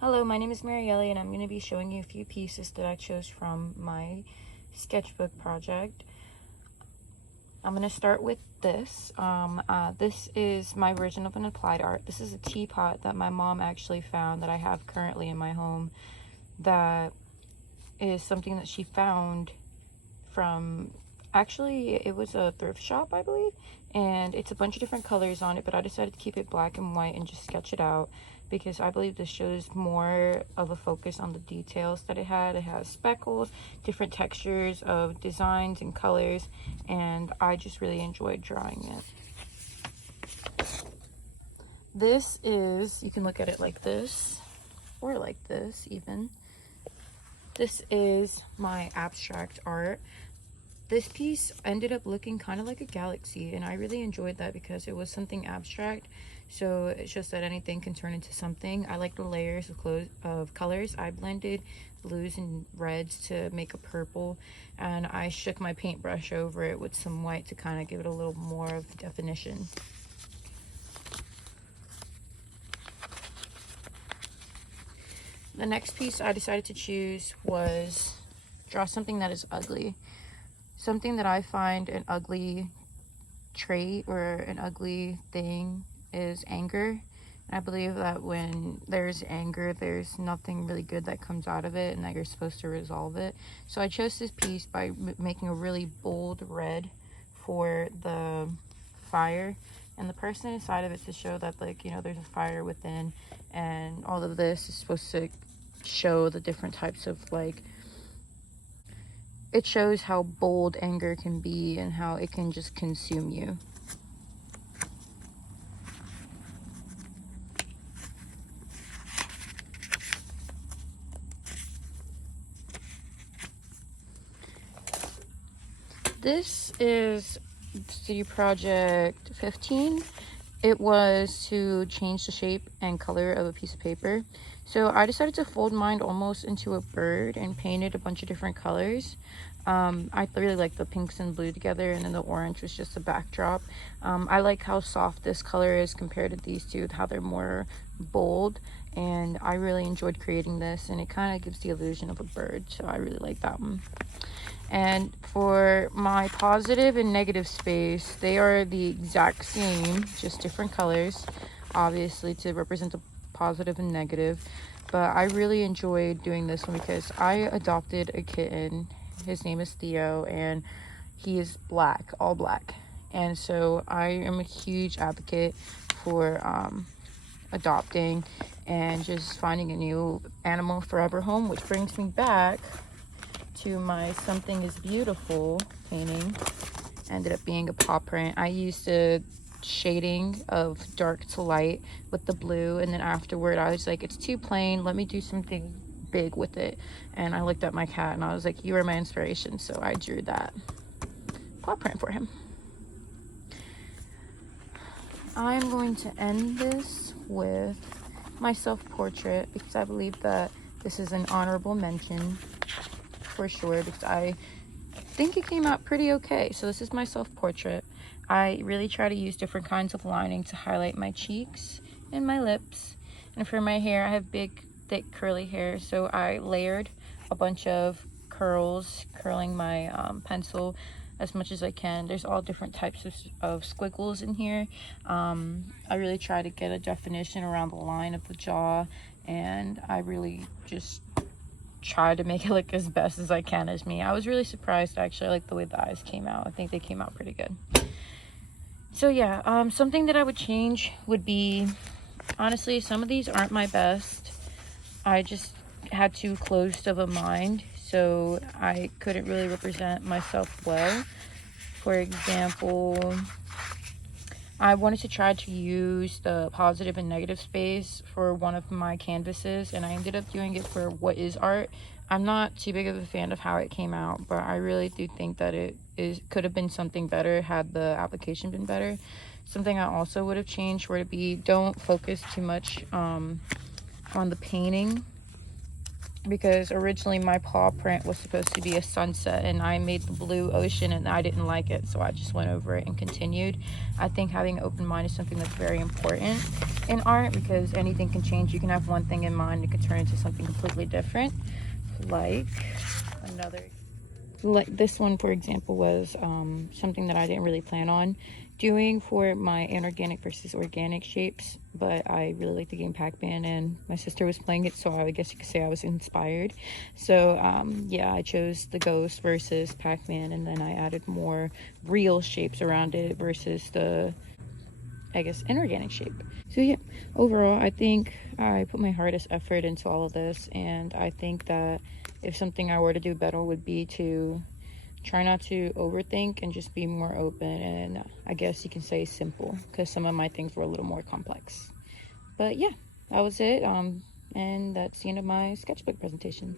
Hello, my name is Marielle and I'm going to be showing you a few pieces that I chose from my sketchbook project. I'm going to start with this. This is my version of an applied art. This is a teapot that my mom actually found that I have currently in my home. That is something that she found from, actually it was a thrift shop, I believe, and it's a bunch of different colors on it, but I decided to keep it black and white and just sketch it out because I believe this shows more of a focus on the details that it had. It has speckles, different textures of designs and colors, and I just really enjoyed drawing it. This is, you can look at it like this or like this even. This is my abstract art. This piece ended up looking kind of like a galaxy, and I really enjoyed that because it was something abstract, so it's just that anything can turn into something. I like the layers of colors. I blended blues and reds to make a purple, and I shook my paintbrush over it with some white to kind of give it a little more of definition. The next piece I decided to choose was draw something that is ugly. Something that I find an ugly trait or an ugly thing is anger. And I believe that when there's anger, there's nothing really good that comes out of it and that you're supposed to resolve it. So I chose this piece by making a really bold red for the fire and the person inside of it to show that, like, you know, there's a fire within, and all of this is supposed to show the different types of, like, it shows how bold anger can be and how it can just consume you. This is Studio Project 15. It was to change the shape and color of a piece of paper. So I decided to fold mine almost into a bird and painted a bunch of different colors. I really like the pinks and blue together, and then the orange was just a backdrop. I like how soft this color is compared to these two, how they're more bold, and I really enjoyed creating this, and it kind of gives the illusion of a bird, so I really like that one. And for my positive and negative space, they are the exact same, just different colors, obviously to represent the positive and negative. But I really enjoyed doing this one because I adopted a kitten. His name is Theo, and he is black, all black. And so I am a huge advocate for adopting and just finding a new animal forever home, which brings me back to my Something is Beautiful painting. Ended up being a paw print. I used a shading of dark to light with the blue, and then afterward I was like, it's too plain, let me do something big with it. And I looked at my cat and I was like, you are my inspiration, so I drew that paw print for him. I'm going to end this with my self-portrait because I believe that this is an honorable mention for sure, because I think it came out pretty okay. So this is my self-portrait. I really try to use different kinds of lining to highlight my cheeks and my lips. And for my hair, I have big, thick, curly hair, so I layered a bunch of curls, curling my pencil as much as I can. There's all different types of squiggles in here. I really try to get a definition around the line of the jaw, and I really just try to make it look as best as I can as me. I was really surprised, actually. I like the way the eyes came out. I think they came out pretty good. So yeah, something that I would change would be, honestly, some of these aren't my best. I just had too closed of a mind, so I couldn't really represent myself well. For example, I wanted to try to use the positive and negative space for one of my canvases, and I ended up doing it for What Is Art. I'm not too big of a fan of how it came out, but I really do think that it could have been something better had the application been better. Something I also would have changed were to be, don't focus too much on the painting, because originally my paw print was supposed to be a sunset and I made the blue ocean and I didn't like it, so I just went over it and continued. I think having an open mind is something that's very important. in art, because anything can change. You can have one thing in mind, it could turn into something completely different. Like another, like this one for example was something that I didn't really plan on doing for my inorganic versus organic shapes, but I really like the game Pac-Man and my sister was playing it, so I guess you could say I was inspired. So yeah, I chose the ghost versus Pac-Man, and then I added more real shapes around it versus the, I guess, inorganic shape. So yeah, overall I think I put my hardest effort into all of this, and I think that if something I were to do better would be to try not to overthink and just be more open, and I guess you can say simple, because some of my things were a little more complex. But yeah, that was it, and that's the end of my sketchbook presentation.